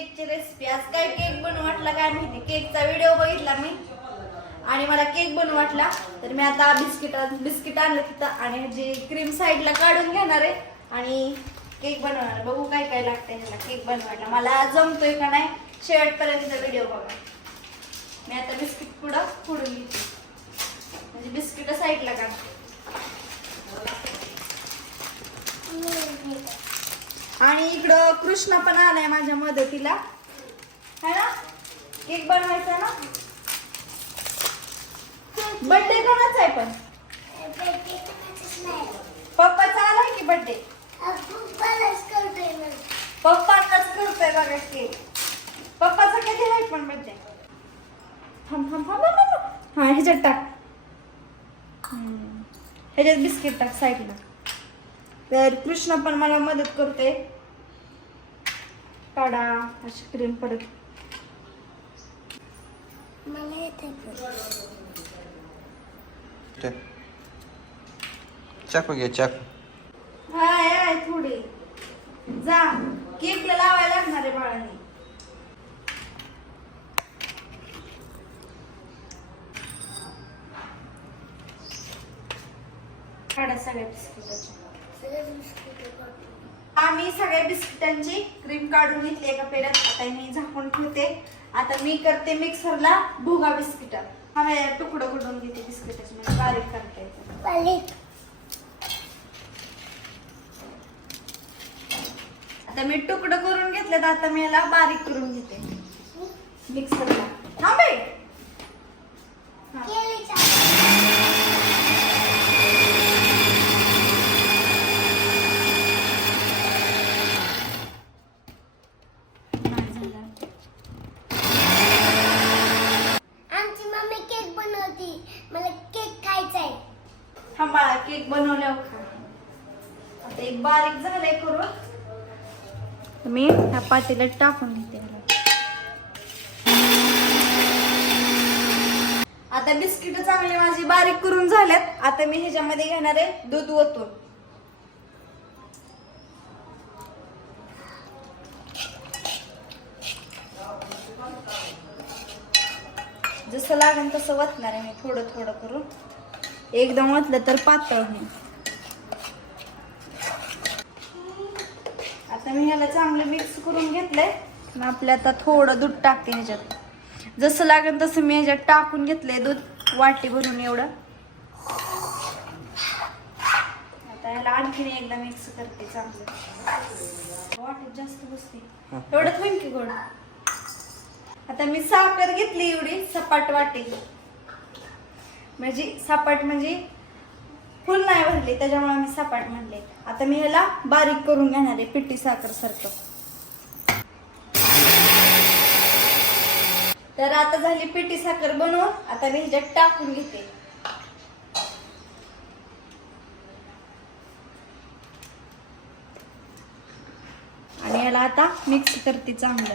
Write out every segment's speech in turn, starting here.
केकची रेसिपी आज काय केक बनवू वाटला काय माहिती? केकचा व्हिडिओ बघितला मी. आणि मला केक बनवू वाटला. तर मी आता बिस्किट बिस्किट आणलं तिथं. आणि जे क्रीम साईडला काढून घेणार आहे. आणि केक बनवणार बघू काय काय लागतंय ह्याला केक बनवायला. मला जमतोय का नाही? शेवटपर्यंत व्हिडिओ बघा. मी आता बिस्किट पुढं फोडून घेते म्हणजे बिस्किट साईडला काढते आणि इकडं कृष्ण पण आलाय माझ्या मदतीला. है ना? केक बनवायचा ना? बर्थडे कोणाचा आहे पण? पप्पाचा आलाय की बर्थडे पप्पाचाच करतोय बघा केक. पप्पाचा कधी आहे पण बर्थडे थांब थांब थांब हा ह्याच्यात टाक. हम्म. ह्याच्यात बिस्किट टाक साईडला. तर कृष्ण पण मला मदत करते काढा अशी क्रीम परत. चाकू घे चाकू. हाय हाय थोडी. जा केकला लावायला लागणार आहे बाळाने. काढा सगळ्या बिस्किटाची आम्ही सगळ्या बिस्किटांची क्रीम काढून घेतली एका पेड्यात आता मी झाकून ठेवते. आता मी करते मिक्सरला भुगा बिस्किट. हा तुकडं करून घेते बिस्किटाची? म्हणजे बारीक करता. येतं आता मी तुकडं करून घेतले तर आता मी याला बारीक करून घेते. मिक्सरला थांबे आमची मम्मी केक बनवती मला केक खायचा आहे थांबा केक बनवल्यावर खा आता एक बारीक झालंय करून. मी ह्या पातेल्यात टाकून घेते. आता बिस्किट चांगले माझी बारीक करून झाल्यात आता मी ह्याच्यामध्ये घेणार आहे दूध ओतून. जसं लागेल तसं वतणार आहे मी थोडं थोडं करून. एकदम वतलं तर पातळ होईल. आता मी ह्याला चांगलं मिक्स करून घेतलंय. आपल्या आता थोडं दूध टाकते ह्याच्यात. जसं लागेल तसं मी ह्याच्यात टाकून घेतलंय दूध. वाटी भरून एवढं. आता ह्याला आणखीन एकदा मिक्स करते चांगलं. वाटीत जास्त बसते. एवढं होईल की गोड. आता मी साखर घेतली एवढी सपाट वाटी. म्हणजे सपाट म्हणजे फुल नाही भरली त्याच्यामुळे मी सपाट म्हणले. आता मी ह्याला बारीक करून घेणार आहे पिठी साखर सारखं. तर आता झाली पिठी साखर बनवून आता मी ह्याच्यात टाकून घेते. आणि याला आता मिक्स करते चांगलं.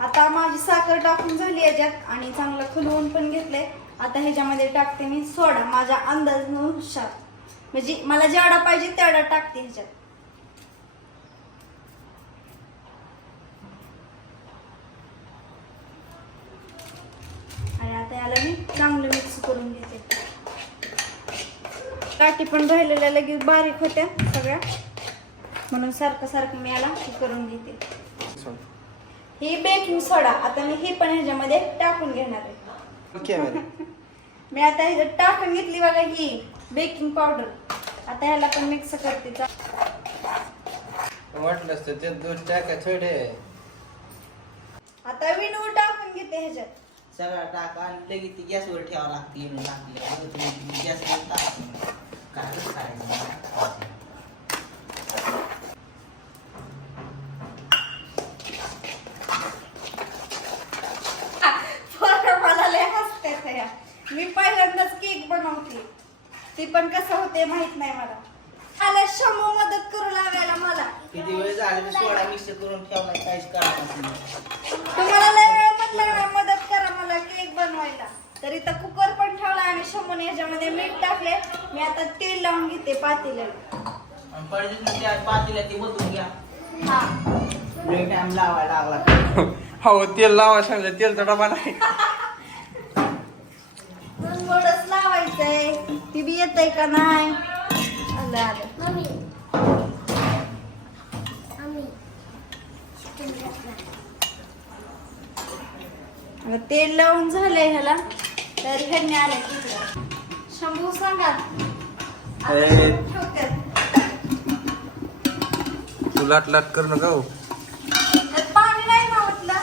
आता माझी साखर टाकून झाली याच्यात आणि चांगलं खुलवून पण घेतलंय. आता ह्याच्यामध्ये टाकते मी सोडा माझ्या अंदाजानुसार. म्हणजे मला जेवढा पाहिजे तेवढा टाकते ह्याच्यात. आणि आता याला मी चांगलं मिक्स करून घेते. काठी पण राहिलेल्या लगेच बारीक होत्या सगळ्या. म्हणून सारखं सारखं मी याला करून घेते. ही बेकिंग सोडा आता मी ही पण ह्याच्यामध्ये टाकून घेणार आहे. कॅमेरा मी आता ह्याच्यात टाकून घेतली बघा ही बेकिंग पावडर आता ह्याला पण मिक्स करते. चा- वाटलं असतं ते दूध टाका थोडे. आता विनू टाकून घेते ह्याच्यात. सगळा टाका आणि लगेच ती गॅसवर ठेवावं लागते लागले गॅसवर काय करायचं पोरं मला लय हसते त्या मी पहिल्यांदाच केक बनवते ती पण कसं होते माहीत नाही मला आला शमू मदत करू लागायला मला किती वेळ झाला ते सोडा मिक्स करून ठेवलाय काहीच करायचं नाही तुम्हाला लय वेळ म्हटलं ना मदत करा मला केक बनवायला तर इथं कुकर पण ठेवला आणि शमूने ह्याच्यामध्ये मीठ टाकले मी आता तेल लावून घेते पातेल्याला हा. हो तेल लावा सांगितलं तेलचा डबा नाही. थोडंच लावायचंय. ती बी येतंय का नाही? आलं आलं. तेल लावून झालंय ह्याला. तर ह्यांनी आले तिकडं शंभू सांगा. ए. तू लाट लाट कर नका हो. त्यात पाणी नाही ना म्हटलं.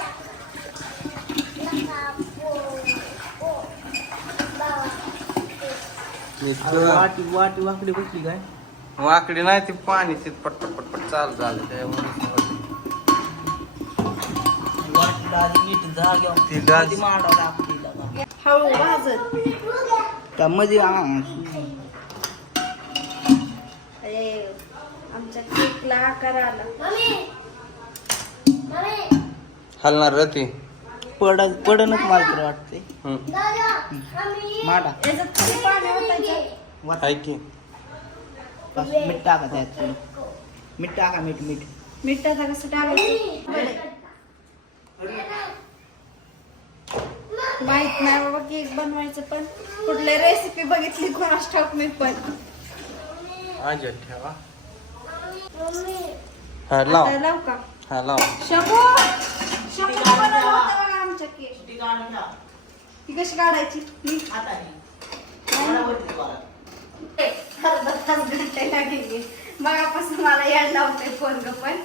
इतकं वाटी वाटी वाकडी बसली काय? वाकडी नाही ती पाणी ते पटपट पटपट चालू झालं त्यामुळे वाटी आधी नीट जाग्यावर. ती. हळू भाजत. का मध्ये आ, अरे आमच्या केकला आकार आला. Mummy mummy. हलणार रे ती पड पडनच मला तर वाटते मांडा. याच्यात किती पाणी ओतायचं. वाट- हाय की. बस, मीठ टाका त्यात. थोडं. मीठ टाका मीठ मीठ. मिठाचा कसं टाकायचं बरं. माहीत नाही बाबा केक बनवायचं पण. कुठली रेसिपी बघितली कोणाच ठाऊक मी पण. आज ठेवा. मम्मी. हा लाव आता लावू. का? हा लाव. शंभू शंभू बनवला होता बघा आमच्या केक. ती. ती कशी काढायची? मी आता हे. बघा. अर्धा तास मगापासून मला याड लावतोय पोरग पण.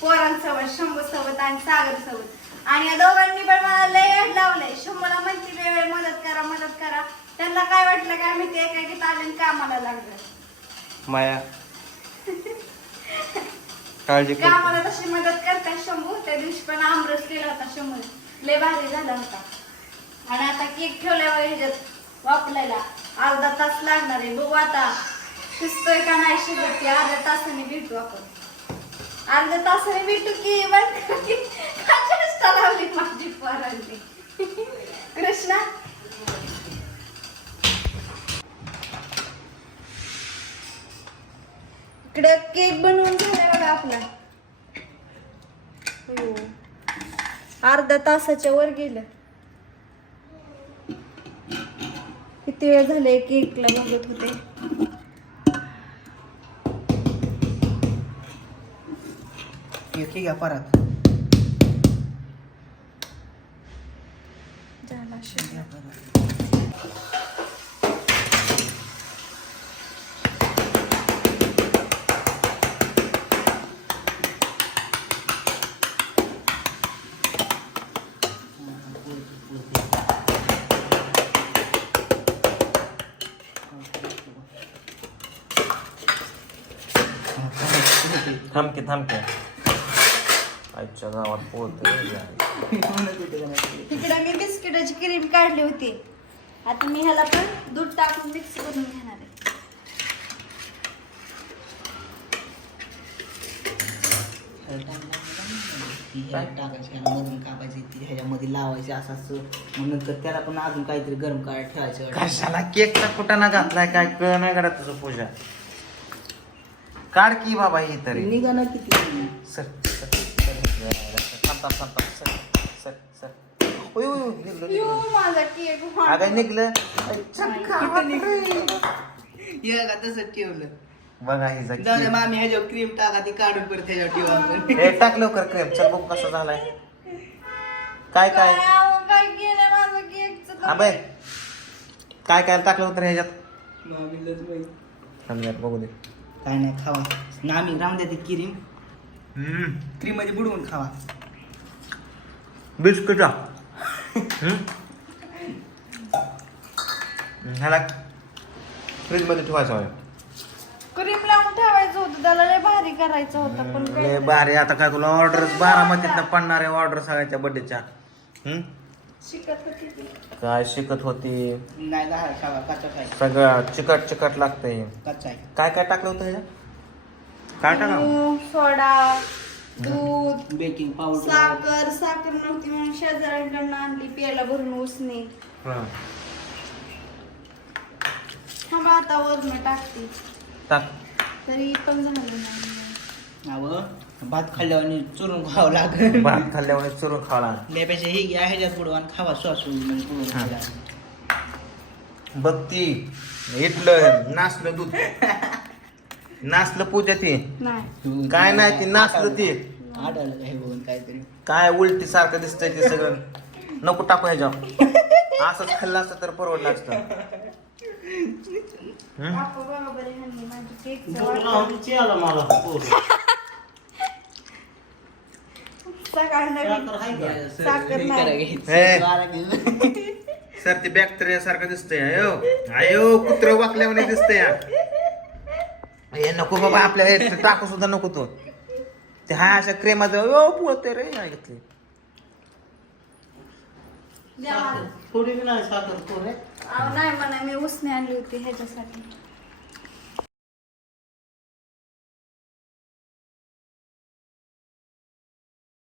पोरांसोबत शंभू सोबत आणि सागर सोबत आणि या दोघांनी पण मला लय याड लावलंय. शंभूला म्हणती वेळ मदत करा मदत करा. त्यांना काय वाटलं काय मी ते एकाकीत आले आणि कामाला लागलं? माया काळजी कामाला तशी मदत करतात शंभू. त्या दिवशी पण आमरस केला होता शंभू. लय भारी झाला होता. आणि आता केक ठेवल्यावर ह्याच्यात वापरायला अर्धा तास लागणार आहे. बघू आता शिजतोय का नाही शिजत ते अर्ध्या तासाने भेटू आपण. अर्ध्या तासाने भेटू की बंद लावली माझी पोरांनी कृष्णा? इकडे केक बनवून झालाय बघा आपला. हो. अर्धा तासाच्या वर गेलं. किती वेळ झाले केकला बघत होते? ठीक आहे परत. आहे परत. थांबके थांबके आजच्या गावात पोहत तिकडे मी बिस्किटाची क्रीम काढली होती. आता मी ह्याला पण दूध टाकून मिक्स करून घेणार आहे. मधून कापायची ती ह्याच्यामध्ये लावायची असं असं मग नंतर त्याला पण अजून काहीतरी गरम करायला ठेवायचं कशाला? केकचा कुटाणा घातलाय काय? कळ नाही करा तुझं पूजा. काढ की बाबा ही तरी. निघा ना किती? Sir sir. थांब थांब थांब सर सर सर ओय ओय ओय, निघलं निघलं माझा केक अगं निघलं हे का ठेवलं बघा हे जाऊ दे मामी ह्याच्यावर क्रीम टाका ती काढून परत ह्याच्यावर ठेवा आपण हे टाक लवकर क्रेम चल बघ कसं झालाय काय काय काय केलं माझं केकचं हा बाय काय काय टाकलं होतं रे ह्याच्यात मामीलाच माहीत. समजा बघू दे काय नाही खावा नामी राम द्या ती क्रीम क्रीममध्ये बुडवून खावा. बिस्किटा. ह्याला फ्रीजमध्ये ठेवायचं आहे. क्रीम लावून ठेवायचं होतं त्याला लय भारी करायचं होतं पण लय भारी. आता काय तुला ऑर्डर बारामतीतनं पडणारे ऑर्डर सगळ्याच्या बर्थडेच्या हम्म शिकत होती ती. काय शिकत होती? नाही नाही खावा कच्चा खाय सगळं चिकट चिकट लागतंय. कच्चा आहे. काय काय टाकलं होतं ह्याच्यात? काय मीठ, सोडा दूध बेकिंग पावडर साखर साखर नव्हती म्हणून शेजाऱ्यांकडनं आणली प्यायला भरून उसने. हं. थांबा आता वरण टाकते. टाक. तरी पण झालं नाही. भात खाल्ल्यावर चुरून खावं लागेल. भात खाल्ल्यावर चुरून खावा त्यापेक्षा हे घ्या ह्याच्यात बुडवा आणि खावा स्वासू म्हणजे बुडवून हा. खायला. बघ ती इथलं नाचलं दूध. नाचलं पूजा ती. नाही. काय नाही ती नाचलं ती. आढळलं काय बघून काहीतरी. काय उलटी सारखं दिसतंय ते सगळं. नको टाकू ह्याच्यावर. असंच खाल्लं असतं तर परवडलं असतं? बापू बरोबर आहे माझी आला. मला. सकाळ नवीन. साखर नाही. हे. सर ते बॅक्टेरिया सारखं दिसतंय अयो. अयो कुत्र वाकल्यावर दिसतंय. हे नको बाबा आपल्या हे टाकू सुद्धा नको तो. ते हा अशा क्रेमाचं अयो पुळते रे नाही घेतली. थोडी नाही साखर अहो, नाही म्हणा मी उसने आणली होती ह्याच्यासाठी.